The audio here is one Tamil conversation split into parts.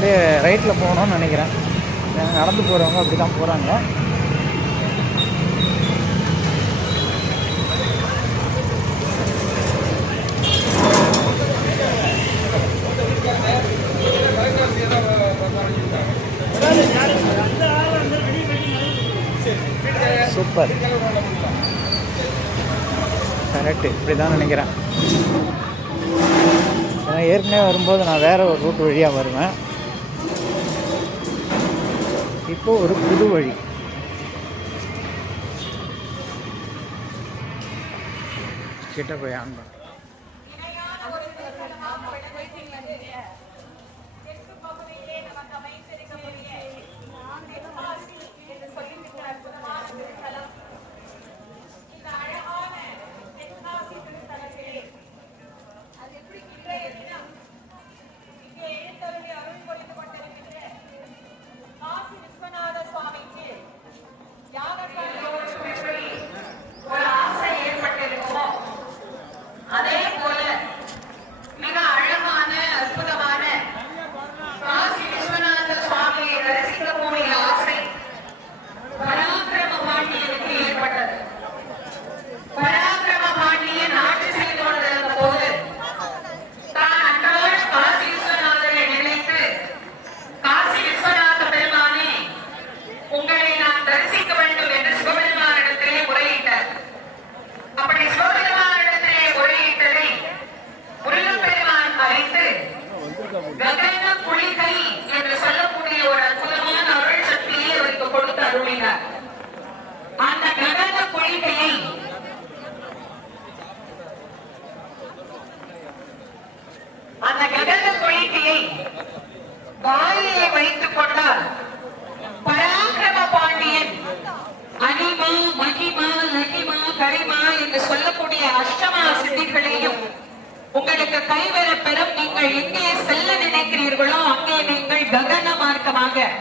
அப்படியே ரைட்டில் போகணும்னு நினைக்கிறேன். நடந்து போகிறவங்க அப்படி தான் போகிறாங்க சூப்பர். கரெக்டு இப்படி தான் நினைக்கிறேன். ஏன்னா ஏற்கனவே வரும்போது நான் வேறு ஒரு ரூட் வழியாக வருவேன். ഇപ്പോൾ ഒരു പുതുവഴി. ചിട്ടപ്പയാണല്ലോ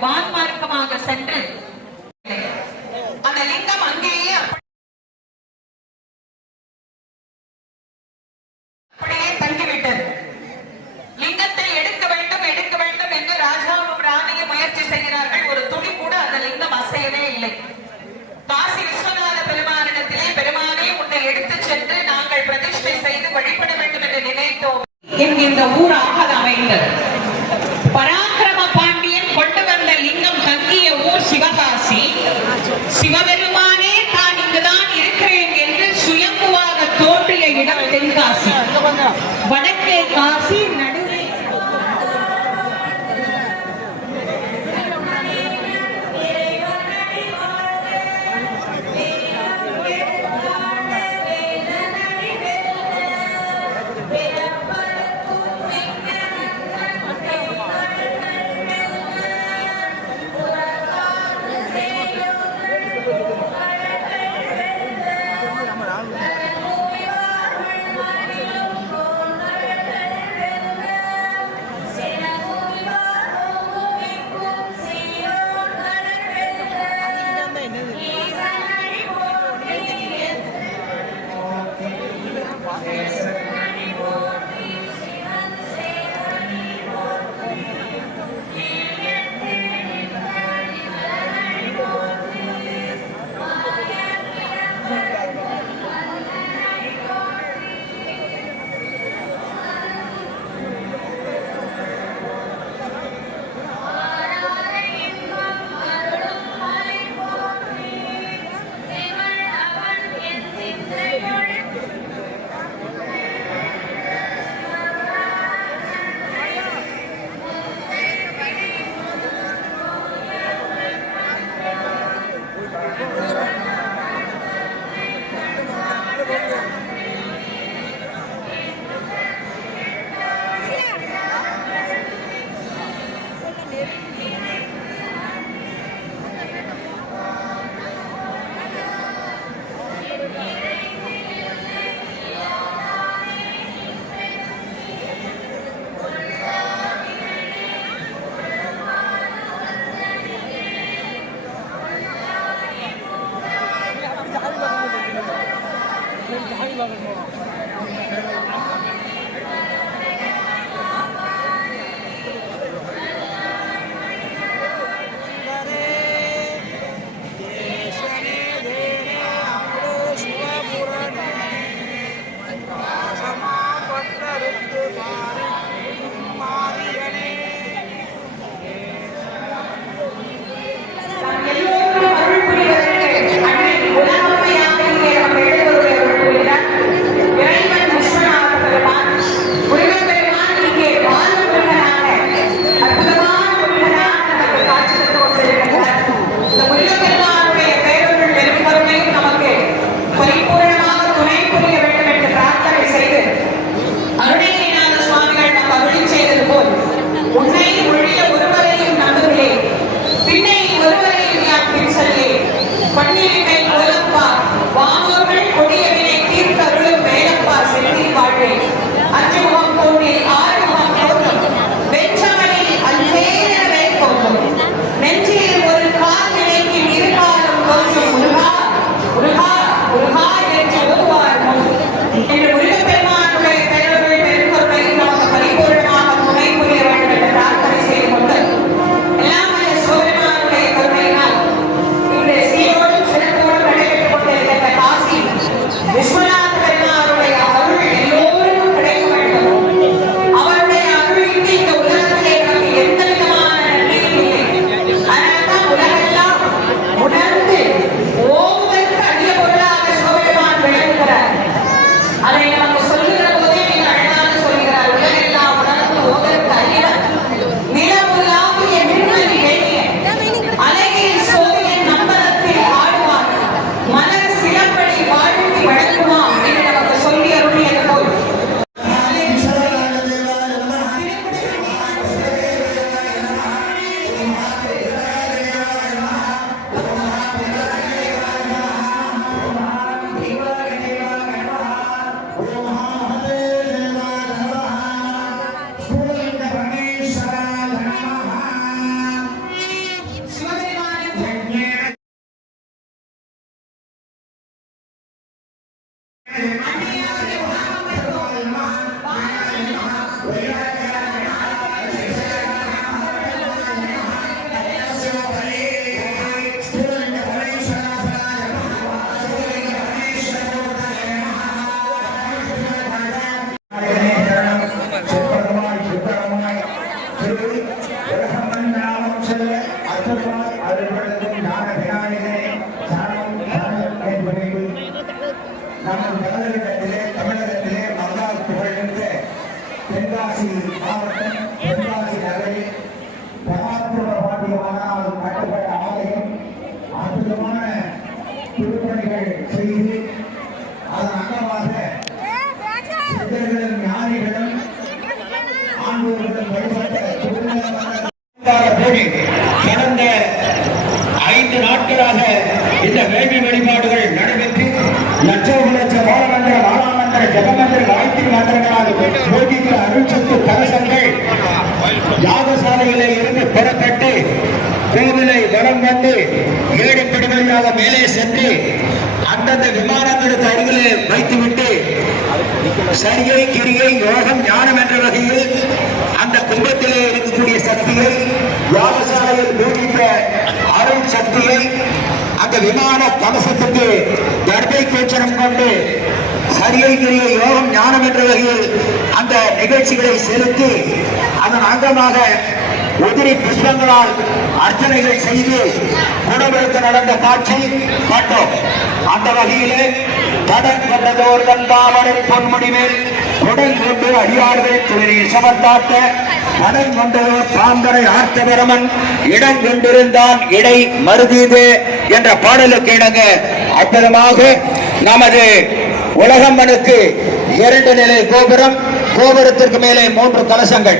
ಬಾನ್ টাকা மாலாமந்திர ஜபமந்திர காயத்ரி மந்திரங்களால் போதிக்கிற அருட்சத்து கலசங்கள் இருந்து பெறப்பட்டு கோவிலை வரம் வந்து ஏழு படிவழியாக மேலே சென்று அந்தந்த விமானங்களுக்கு அருகிலே வைத்துவிட்டு சரியை கிரியை யோகம் ஞானம் என்ற வகையில் அந்த கும்பத்திலே இருக்கக்கூடிய சக்தியை யாகசாலையில் பூமித்த அருள் சக்தியை அந்த விமான கவசத்துக்கு தர்பை கோச்சனம் கொண்டு சரியைக்குரிய கிரியை யோகம் ஞானம் என்ற வகையில் அந்த நிகழ்ச்சிகளை செலுத்தி அதன் அங்கமாக உதிரி புஷ்பங்களால் அர்ச்சனைகள் செய்து குடமிழுக்க நடந்த காட்சி கண்டோம் அந்த வகையிலே தடன் கொண்டதோர் தந்தாமரை பொன்முடிவில் குடல் கொண்டு அடியார்கள் துளிரை சமத்தாட்ட படம் கொண்டதோர் பாம்பரை ஆர்த்தபரமன் இடம் கொண்டிருந்தான் இடை மருதீது என்ற பாடலுக்கு இணங்க அற்புதமாக நமது உலகம்மனுக்கு இரண்டு நிலை கோபுரம் கோபுரத்திற்கு மேலே மூன்று கலசங்கள்.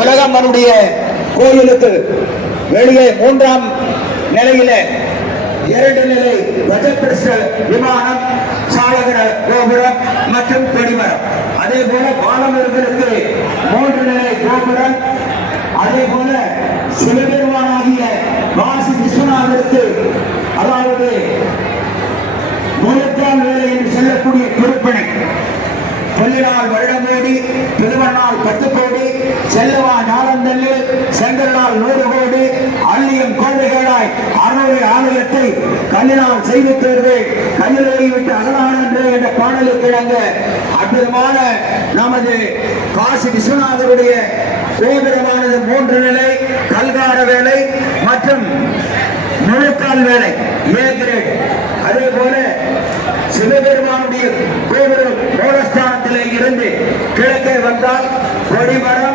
உலகம்மனுடைய கோயிலுக்கு வெளியே மூன்றாம் நிலையில இரண்டு நிலை கஜபிரச விமானம் சாலகர கோபுரம் மற்றும் கொடிமரம். அதே போல பாலமர்களுக்கு மூன்று நிலை கோபுரம் அதே போல சிவபெருமானாகிய வாசி விஸ்வநாதருக்கு பெருமாள் வருடமோடி திருவண்ணால் பத்து கோடி செல்லவா ஞானந்தல்லு செங்கலால் நூறு கோடி அள்ளியம் கோடைகளாய் அறுநூறு ஆலயத்தை கண்ணினால் செய்து தேர்வேன் கல்லிலை விட்டு அகலானன்று என்ற பாடலுக்கு இணங்க அற்புதமான நமது காசி விஸ்வநாதருடைய கோபுரமானது மூன்று நிலை கல்கார வேலை மற்றும் முழுக்கால் வேலை ஏ கிரேட். அதே போல சிவபெருமானுடைய கோபுரம் மூலஸ்தானத்திலே இருந்து கிழக்கே வந்தால் கொடிமரம்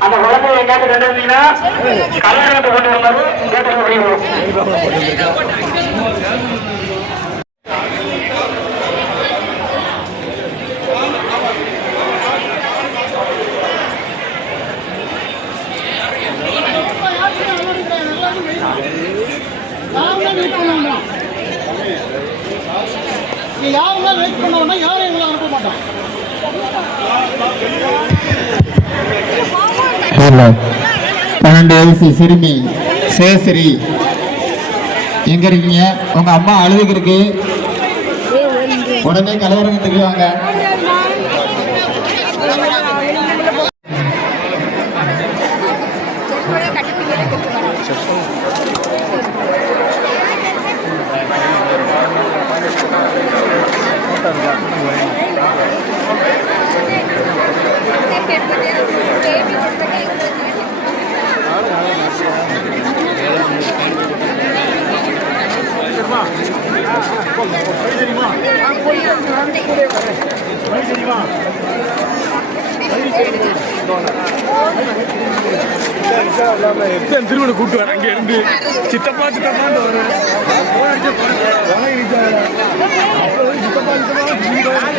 அந்த குழந்தைய எங்காவது கொண்டு வந்தீங்கன்னா கல்யாணத்தை கொண்டு வந்தாரு கேட்டு பன்னெண்டு வயசு சிறுமி சேசரி. எங்க இருக்கீங்க? உங்க அம்மா அழுதுக்கு இருக்கு உடனே கலவரம் வாங்க திருமணம் கூட்டு வரேன் அங்கே இருந்து சித்தப்பா சித்தப்பான்னு வரேன் சித்தப்பா சித்தப்பா.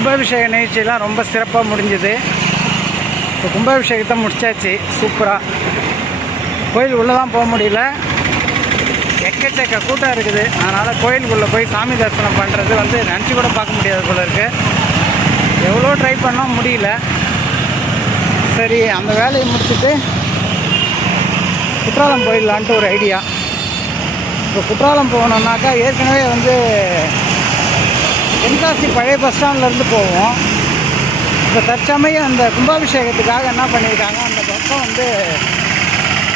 கும்பாபிஷேக நிகழ்ச்சியெல்லாம் ரொம்ப சிறப்பாக முடிஞ்சுது. இப்போ கும்பாபிஷேகத்தை முடிச்சாச்சு. சூப்பராக கோயில் உள்ளே தான் போக முடியல. எக்கச்சக்க கூட்டம் இருக்குது. அதனால் கோயிலுக்குள்ளே போய் சாமி தரிசனம் பண்ணுறது வந்து நினச்சி கூட பார்க்க முடியாது போல இருக்குது எவ்வளோ ட்ரை பண்ணால் முடியல. சரி அந்த வேலையை முடிச்சுட்டு குற்றாலம் போயிடலான்ட்டு ஒரு ஐடியா. இப்போ குற்றாலம் போகணுன்னாக்கா ஏற்கனவே வந்து தென்காசி பழைய பஸ் ஸ்டாண்ட்லேருந்து போவோம். இப்போ தற்சமயம் அந்த கும்பாபிஷேகத்துக்காக என்ன பண்ணியிருக்காங்க அந்த பஸ்ஸை வந்து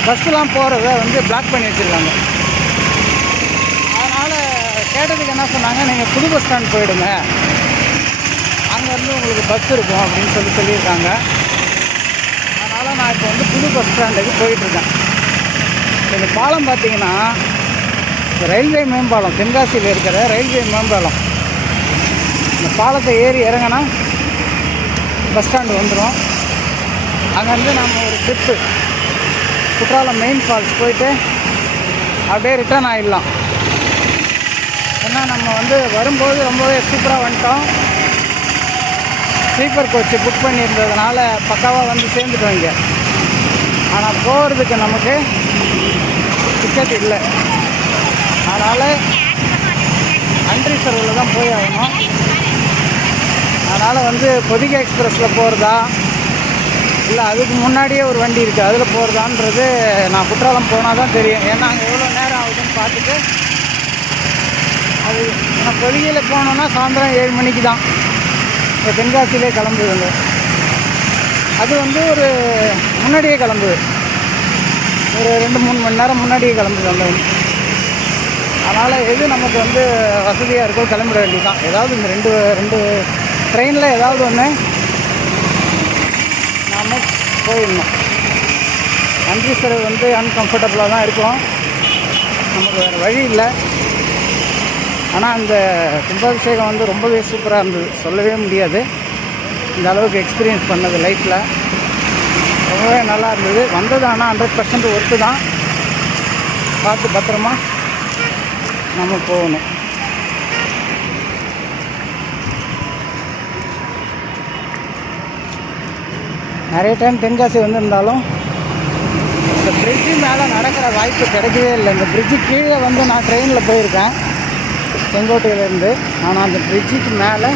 பஸ்ஸெலாம் போகிறத வந்து பிளாக் பண்ணி வச்சுருக்காங்க. அதனால் கேட்டதுக்கு என்ன சொன்னாங்க நீங்கள் புது பஸ் ஸ்டாண்ட் போயிடுங்க. அங்கேருந்து உங்களுக்கு பஸ் இருக்கும் அப்படின்னு சொல்லி சொல்லியிருக்காங்க. அதனால் நான் இப்போ வந்து புது பஸ் ஸ்டாண்டுக்கு போயிட்டுருக்கேன். இந்த பாலம் பார்த்தீங்கன்னா ரயில்வே மேம்பாலம் தென்காசியில் இருக்கிற ரயில்வே மேம்பாலம். இந்த பாலத்தை ஏறி இறங்கினா பஸ் ஸ்டாண்டு வந்துடும் அங்கேருந்து நம்ம ஒரு ட்ரிப்பு குற்றாலம் மெயின் ஃபால்ஸ் போயிட்டு அப்படியே ரிட்டர்ன் ஆகிடலாம் ஏன்னா நம்ம வந்து வரும்போது ரொம்பவே சூப்பராக வந்துட்டோம். ஸ்லீப்பர் கோச்சு புக் பண்ணியிருந்ததுனால பக்காவாக வந்து சேர்ந்துட்டோம் இங்கே. ஆனால் போகிறதுக்கு நமக்கு டிக்கெட் இல்லை. அதனால் அன்ரிசர்வில் தான் போய் ஆகணும். அதனால் வந்து பொதிகை எக்ஸ்பிரஸில் போகிறதா இல்லை அதுக்கு முன்னாடியே ஒரு வண்டி இருக்குது அதில் போகிறதான்றது நான் குற்றாலம் போனால் தான் தெரியும். ஏன்னா அங்கே எவ்வளோ நேரம் ஆகுதுன்னு பார்த்துட்டு அது நான் பொதிகையில் போனோன்னா சாயந்தரம் ஏழு மணிக்கு தான் இப்போ தென்காசியிலே கிளம்புதுங்க அது வந்து ஒரு முன்னாடியே கிளம்புது. ஒரு ரெண்டு மூணு மணி நேரம் முன்னாடியே கிளம்பி வந்தோம் அதனால் எது நமக்கு வந்து வசதியாக இருக்கோ கிளம்பிட வேண்டியதுதான். ஏதாவது இந்த ரெண்டு ரெண்டு ட்ரெயினில் ஏதாவது ஒன்று நாம் போயிடணும். சார் வந்து அன்கம்ஃபர்டபுளாக தான் இருக்கும். நமக்கு வேறு வழி இல்லை. ஆனால் அந்த கும்பாபிஷேகம் வந்து ரொம்பவே சூப்பராக இருந்தது. சொல்லவே முடியாது. இந்த அளவுக்கு எக்ஸ்பீரியன்ஸ் பண்ணது லைஃப்பில் ரொம்பவே நல்லா இருந்தது. வந்தது ஆனால் ஹண்ட்ரட் பர்சன்ட் ஒர்த்து தான். பார்த்து பத்திரமா நம்ம போகணும். நிறைய டைம் தென்காசி வந்திருந்தாலும் இந்த பிரிட்ஜு மேலே நடக்கிற வாய்ப்பு கிடைக்கவே இல்லை. இந்த பிரிட்ஜு கீழே வந்து நான் ட்ரெயினில் போயிருக்கேன். செங்கோட்டையிலேருந்து. ஆனால் அந்த பிரிட்ஜுக்கு மேலே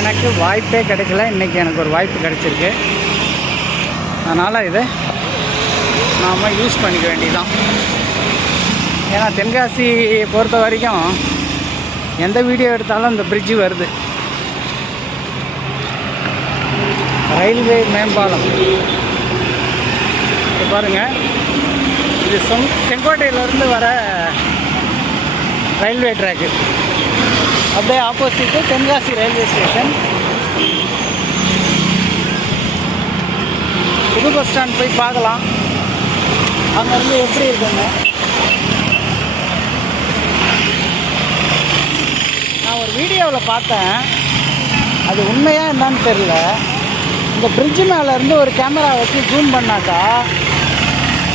எனக்கு வாய்ப்பே கிடைக்கல. இன்றைக்கி எனக்கு ஒரு வாய்ப்பு கிடைச்சிருக்கு. அதனால் இதை நாம் யூஸ் பண்ணிக்க வேண்டியதான் ஏன்னா தென்காசி பொறுத்த வரைக்கும் எந்த வீடியோ எடுத்தாலும் இந்த பிரிட்ஜு வருது. ரயில்வே மேம்பாலம். பாருங்கள் இது செங் செங்கோட்டையிலேருந்து வர ரயில்வே ட்ராக்கு. அப்படியே ஆப்போசிட்டு தென்காசி ரயில்வே ஸ்டேஷன். புது பஸ் ஸ்டாண்ட் போய் பார்க்கலாம். அங்கேருந்து எப்படி இருக்குங்க நான் ஒரு வீடியோவில் பார்த்தேன். அது உண்மையாக என்னன்னு தெரில இந்த பிரிட்ஜு மேலேருந்து ஒரு கேமரா வச்சு ஜூம் பண்ணாக்கா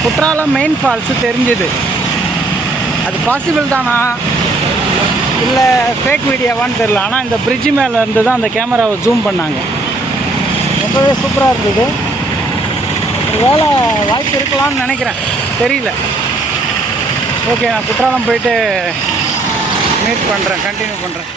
குற்றாலம் மெயின் ஃபால்ஸு தெரிஞ்சுது. அது பாசிபிள் தானா? இல்லை ஃபேக் வீடியோவான்னு தெரில ஆனால் இந்த பிரிட்ஜு மேலேருந்து தான் அந்த கேமராவை ஜூம் பண்ணாங்க. ரொம்பவே சூப்பராக இருந்தது. ஒரு வாய்ப்பு இருக்கலாம்னு நினைக்கிறேன். தெரியல. ஓகே நான் குற்றாலம் போயிட்டு மீட் பண்ணுறேன் கண்டினியூ பண்ணுறேன்